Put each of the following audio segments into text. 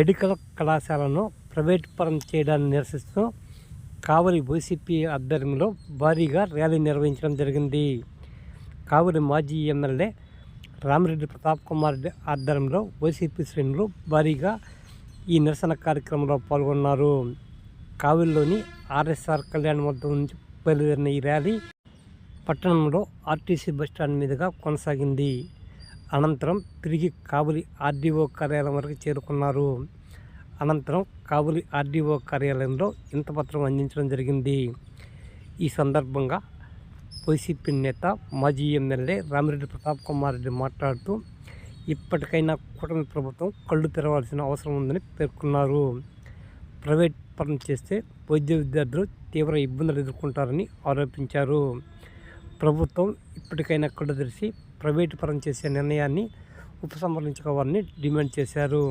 Medical కళాశాలను private పరం చేయడాన్ని నిరసిస్తూ కావలి వైసీపీ ఆధ్వర్యంలో భారీగా ర్యాలీ నిర్వహించడం జరిగింది. కావలి మాజీ ఎమ్మెల్యే రామిరెడ్డి ప్రతాప్ కుమార్ రెడ్డి ఆధ్వర్యంలో వైసీపీ శ్రేణులు భారీగా ఈ నిరసన కార్యక్రమంలో పాల్గొన్నారు. కావలిలోని ఆర్ఎస్ఆర్ కళ్యాణ్ వద్ద నుంచి బయలుదేరిన ఈ ర్యాలీ పట్టణంలో ఆర్టీసీ బస్టాండ్ మీదుగా కొనసాగింది. అనంతరం తిరిగి కాబులి ఆర్డీఓ కార్యాలయం వరకు చేరుకున్నారు. అనంతరం కావలి ఆర్డీఓ కార్యాలయంలో ఇంతపత్రం అందించడం జరిగింది. ఈ సందర్భంగా వైసీపీ నేత మాజీ ఎమ్మెల్యే రామిరెడ్డి ప్రతాప్ కుమార్ రెడ్డి మాట్లాడుతూ ఇప్పటికైనా కూటమి ప్రభుత్వం కళ్ళు తెరవాల్సిన అవసరం ఉందని పేర్కొన్నారు. ప్రైవేట్ పరం చేస్తే వైద్య విద్యార్థులు తీవ్ర ఇబ్బందులు ఎదుర్కొంటారని ఆరోపించారు. ప్రభుత్వం ఇప్పటికైనా కళ్ళు తెరిచి ప్రైవేటు పరం చేసే నిర్ణయాన్ని ఉపసంహరించుకోవాలని డిమాండ్ చేశారు.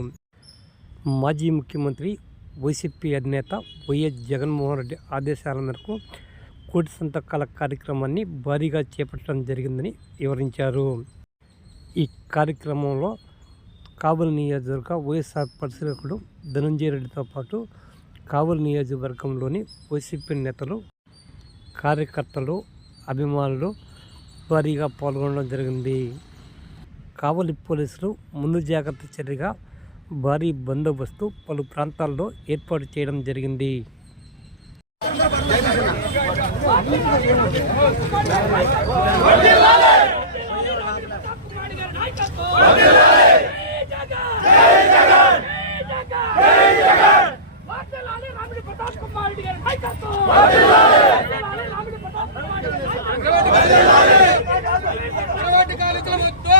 మాజీ ముఖ్యమంత్రి వైసీపీ అధినేత వైఎస్ జగన్మోహన్ రెడ్డి ఆదేశాల మేరకు కోటి సంతకాల కార్యక్రమాన్ని భారీగా చేపట్టడం జరిగిందని వివరించారు. ఈ కార్యక్రమంలో కాబూల్ నియోజకవర్గ వైఎస్ఆర్ పరిశీలకుడు ధనంజయ రెడ్డితో పాటు కాబూల్ నియోజకవర్గంలోని వైసీపీ నేతలు కార్యకర్తలు అభిమానులు భారీగా పాల్గొనడం జరిగింది. కావలి పోలీసులు ముందు జాగ్రత్త చర్యగా భారీ బందోబస్తు పలు ప్రాంతాల్లో ఏర్పాటు చేయడం జరిగింది. ప్రైవేట్ కాలేజీల వద్దు ప్రైవేట్ కాలేజీల వద్దు ప్రైవేట్ కాలేజీల వద్దు ప్రైవేట్ కాలేజీల వద్దు మెడికల్ కాలేజీల ప్రైవేటీకరణ వెంటనే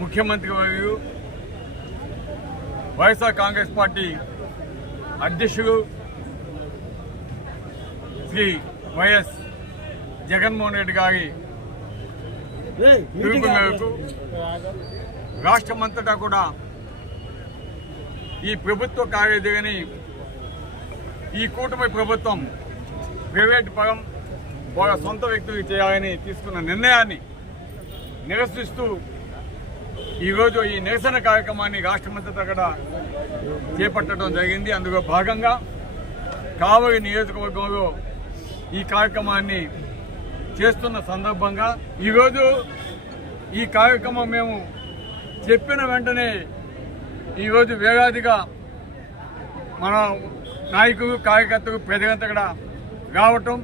ముఖ్యమంత్రి వర్యులు వైఎస్ఆర్ కాంగ్రెస్ పార్టీ అధ్యక్షుడు శ్రీ వైఎస్ జగన్మోహన్ రెడ్డి గారి పిలుపు మేరకు రాష్ట్రమంతటా కూడా ఈ ప్రభుత్వ కార్యదర్శిని ఈ కూటమి ప్రభుత్వం ప్రైవేట్ పరం వాళ్ళ సొంత వ్యక్తులకు చేయాలని తీసుకున్న నిర్ణయాన్ని నిరసిస్తూ ఈరోజు ఈ నిరసన కార్యక్రమాన్ని రాష్ట్రమంతటా కూడా చేపట్టడం జరిగింది. అందులో భాగంగా కావలి నియోజకవర్గంలో ఈ కార్యక్రమాన్ని చేస్తున్న సందర్భంగా ఈరోజు ఈ కార్యక్రమం మేము చెప్పిన వెంటనే ఈరోజు వేలాదిగా మన నాయకులు కార్యకర్తలు ప్రజలంతా కూడా రావటం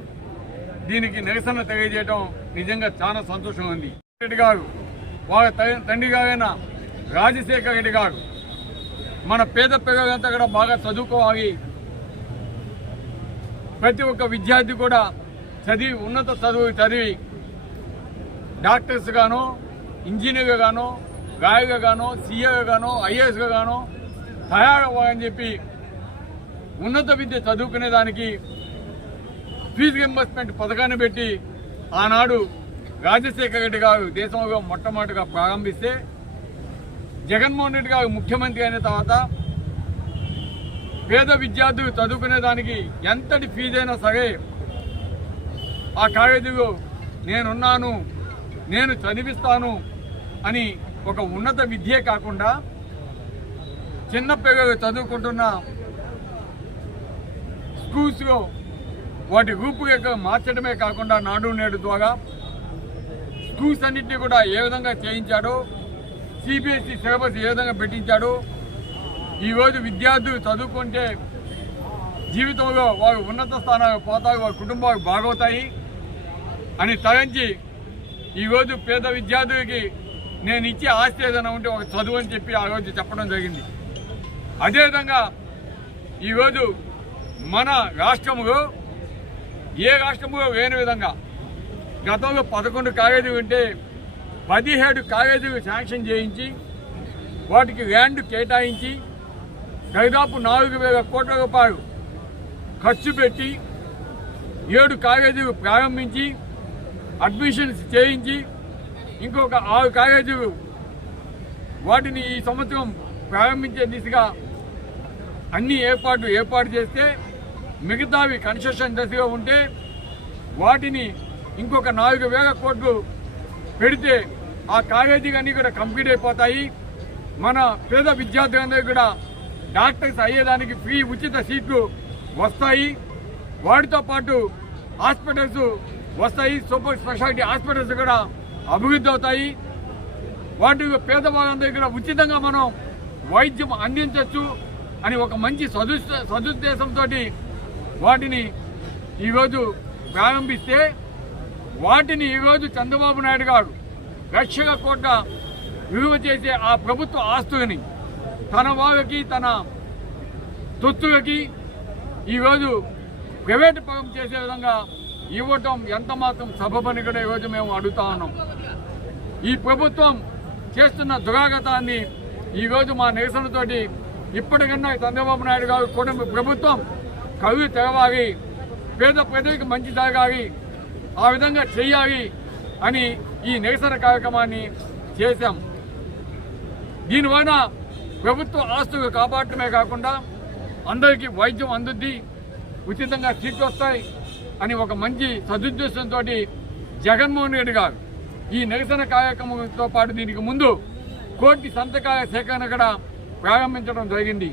దీనికి నిరసన తెలియజేయడం నిజంగా చాలా సంతోషం ఉంది. రెడ్డి గారు వాళ్ళ తండ్రి గారైన రాజశేఖర రెడ్డి గారు మన పేద పిల్లలంతా కూడా బాగా చదువుకోవాలి. ప్రతి ఒక్క విద్యార్థి కూడా చదివి ఉన్నత చదువు చదివి డాక్టర్స్ గాను ఇంజనీర్గా గాను గాయగా గాను సీఏగా గాను ఐఏఎస్గా గాను తయారవ్వాలని చెప్పి ఉన్నత విద్య చదువుకునే దానికి ఫీజు రింబర్స్మెంట్ పథకాన్ని పెట్టి ఆనాడు రాజశేఖర రెడ్డి గారు దేశంలో మొట్టమొదటిగా ప్రారంభిస్తే జగన్మోహన్ రెడ్డి గారు ముఖ్యమంత్రి అయిన తర్వాత పేద విద్యార్థులు చదువుకునే దానికి ఎంతటి ఫీజైనా సరే ఆ కాలేజీలో నేనున్నాను నేను చదివిస్తాను అని ఒక ఉన్నత విద్యే కాకుండా చిన్న పిల్లలు చదువుకుంటున్న స్కూల్స్లో వాటి రూపురేఖ మార్చడమే కాకుండా నాడు నేడు ద్వారా స్కూల్స్ అన్నింటినీ కూడా ఏ విధంగా చేయించాడో సిబిఎస్ఈ సిలబస్ ఏ విధంగా పెట్టించాడో ఈరోజు విద్యార్థులు చదువుకుంటే జీవితంలో వారు ఉన్నత స్థానాలకు పోతారు వారి కుటుంబాలు బాగవుతాయి అని తలంచి ఈరోజు పేద విద్యార్థులకి నేను ఇచ్చే ఆస్తి ఏదైనా ఉంటే ఒక చదువు అని చెప్పి ఆ రోజు చెప్పడం జరిగింది. అదేవిధంగా ఈరోజు మన రాష్ట్రంలో ఏ రాష్ట్రంలో లేని విధంగా గతంలో పదకొండు కాలేజీలు ఉంటే పదిహేడు కాలేజీలు శాంక్షన్ చేయించి వాటికి ల్యాండ్ కేటాయించి దాదాపు నాలుగు వేల కోట్ల రూపాయలు ఖర్చు పెట్టి ఏడు కాలేజీలు ప్రారంభించి అడ్మిషన్స్ చేయించి ఇంకొక ఆరు కాలేజీలు వాటిని ఈ సంవత్సరం ప్రారంభించే దిశగా అన్ని ఏర్పాట్లు ఏర్పాటు చేస్తే మిగతావి కన్స్ట్రక్షన్ దశగా ఉంటే వాటిని ఇంకొక నాలుగు వేల కోట్లు పెడితే ఆ కాలేజీలన్నీ కూడా కంప్లీట్ అయిపోతాయి. మన పేద విద్యార్థులందరూ కూడా డాక్టర్స్ అయ్యేదానికి ఫ్రీ ఉచిత సీట్లు వస్తాయి. వాటితో పాటు హాస్పిటల్స్ వస్తాయి. సూపర్ స్పెషాలిటీ హాస్పిటల్స్ కూడా అభివృద్ధి అవుతాయి. వాటి పేదవాళ్ళందరూ కూడా ఉచితంగా మనం వైద్యం అందించవచ్చు అని ఒక మంచి సదు సదుద్దేశంతో వాటిని ఈరోజు ప్రారంభిస్తే వాటిని ఈరోజు చంద్రబాబు నాయుడు గారు లక్షల కోట్ల విలువ చేసే ఆ ప్రభుత్వ ఆస్తులని తన వారికి తన తొత్తులకి ఈరోజు ప్రైవేట్ పరం చేసే విధంగా ఇవ్వటం ఎంత మాత్రం సబబని కూడా ఈరోజు మేము అడుగుతా ఉన్నాం. ఈ ప్రభుత్వం చేస్తున్న దురాగతాన్ని ఈరోజు మా నిరసనతోటి ఇప్పటికన్నా చంద్రబాబు నాయుడు గారు కుటుంబ ప్రభుత్వం కవి తెరవాలి పేద ప్రజలకు మంచి జరగాలి ఆ విధంగా చేయాలి అని ఈ నిరసన కార్యక్రమాన్ని చేశాం. దీనివలన ప్రభుత్వ ఆస్తులు కాపాడటమే కాకుండా అందరికీ వైద్యం అందుద్ది ఉచితంగా సీట్లు వస్తాయి అని ఒక మంచి సదుద్దేశంతో జగన్మోహన్ రెడ్డి గారు ఈ నిరసన కార్యక్రమంతో పాటు దీనికి ముందు కోటి సంతకాల సేకరణ కూడా ప్రారంభించడం జరిగింది.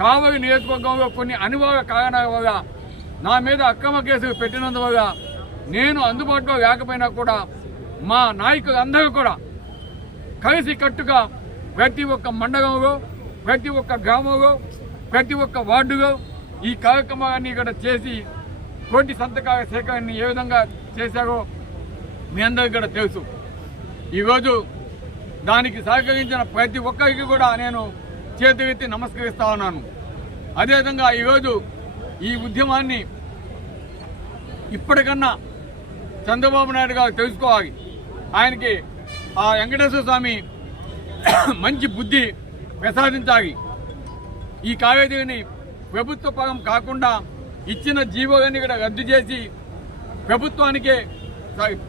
కావలి నియోజకవర్గంలో కొన్ని అనివార్య కారణాల వల్ల నా మీద అక్రమ కేసులు పెట్టినందువల్ల నేను అందుబాటులో లేకపోయినా కూడా మా నాయకులు అందరూ కూడా కలిసి కట్టుగా ప్రతి ఒక్క మండలంలో ప్రతి ఒక్క గ్రామంలో ప్రతి ఒక్క వార్డులో ఈ కార్యక్రమాన్ని కూడా చేసి కోటి సంతకాల సేకరణని ఏ విధంగా చేశారో మీ అందరికీ కూడా తెలుసు. ఈరోజు దానికి సహకరించిన ప్రతి ఒక్కరికి కూడా నేను చేతులెత్తి నమస్కరిస్తా ఉన్నాను. అదేవిధంగా ఈరోజు ఈ ఉద్యమాన్ని ఇప్పటికన్నా చంద్రబాబు నాయుడు గారు తెలుసుకోవాలి. ఆయనకి ఆ వెంకటేశ్వర స్వామి మంచి బుద్ధి ప్రసాదించాలి. ఈ కావేరీని ప్రభుత్వ పరం కాకుండా ఇచ్చిన జీవోలన్నీ కూడా రద్దు చేసి ప్రభుత్వానికే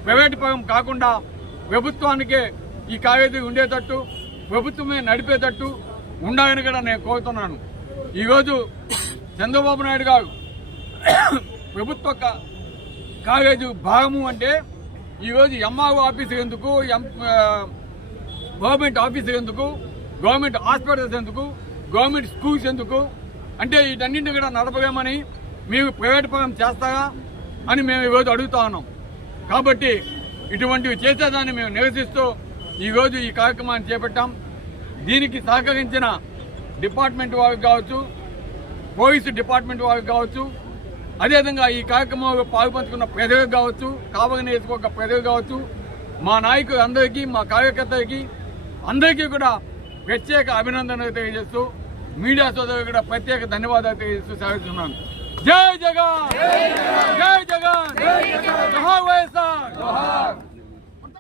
ప్రైవేట్ పరం కాకుండా ప్రభుత్వానికే ఈ కావేరీ ఉండేటట్టు ప్రభుత్వమే నడిపేటట్టు ఉండాలని కూడా నేను కోరుతున్నాను. ఈరోజు చంద్రబాబు నాయుడు గారు ప్రభుత్వ కాలేజీ భాగము అంటే ఈరోజు ఎంఆర్ఓ ఆఫీస్ ఎందుకు ఎం గవర్నమెంట్ ఆఫీస్ ఎందుకు గవర్నమెంట్ హాస్పిటల్స్ ఎందుకు గవర్నమెంట్ స్కూల్స్ ఎందుకు అంటే వీటన్నింటిని కూడా నడపలేమని మీరు ప్రైవేట్ పరం చేస్తారా అని మేము ఈరోజు అడుగుతా ఉన్నాం. కాబట్టి ఇటువంటివి చేసేదాన్ని మేము నివసిస్తూ ఈరోజు ఈ కార్యక్రమాన్ని చేపట్టాం. దీనికి సహకరించిన డిపార్ట్మెంట్ వారికి కావచ్చు పోలీసు డిపార్ట్మెంట్ వారికి కావచ్చు అదేవిధంగా ఈ కార్యక్రమంలో పాల్పంచుకున్న ప్రజలకు కావచ్చు కావలి నియోజకవర్గ ప్రజలకు కావచ్చు మా నాయకులు అందరికీ మా కార్యకర్తలకి అందరికీ కూడా ప్రత్యేక అభినందనలు తెలియజేస్తూ మీడియా సోదరు కూడా ప్రత్యేక ధన్యవాదాలు తెలియజేస్తూ సాగుతున్నాను జై జగన్ జై జగన్ జై జగన్